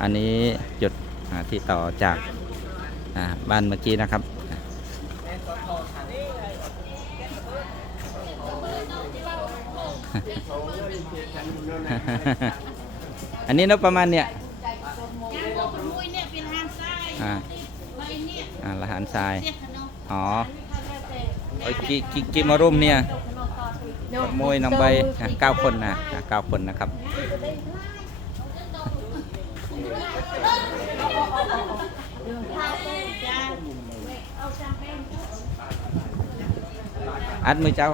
อันนี้จุดที่ต่อจากบ้านเมื่อกี้นะครับอันนี้นอะประมาณเนี่ยอ่าละหารทราย อ๋อโอ้ยกิกิกิมารุมเนี่ยมวยน้องใบเก้าคนนะอะเก้าคนนะครับ อัดมือเจ้า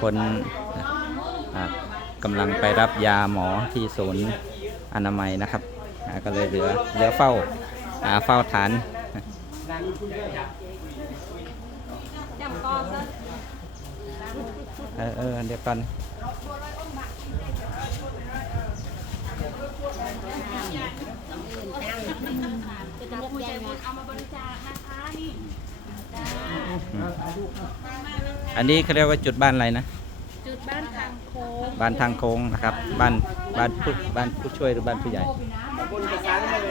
คนกำลังไปรับยาหมอที่ศูนย์อนามัยนะครับ ก็เลยเหลือเหลือเฝ้าอ่าเฝ้าฐาน เออเออเดี๋ยวก่อนจะทำมุ้ยใจบุญเอามาบริจาคนะคะนี่จ้าอันนี้เขาเรียกว่าจุดบ้านอะไรนะ จุดบ้านทางโค้ง บ้านทางโค้งนะครับ บ้านบ้านผู้บ้านผู้ช่วยหรือบ้านผู้ใหญ่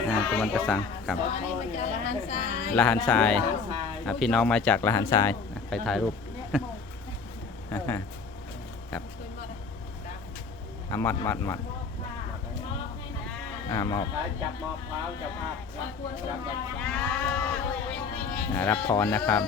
อ่าตำบลกระสังครับอันนี้มันจะละหันทรายละหันทรายอ่าพี่น้องมาจากละหันทรายอะไปถ่ายรูป ครับ อะมัดมัดมัดอ่ามอบจับมอบเท้าจับภาพรับรับพรนะครับ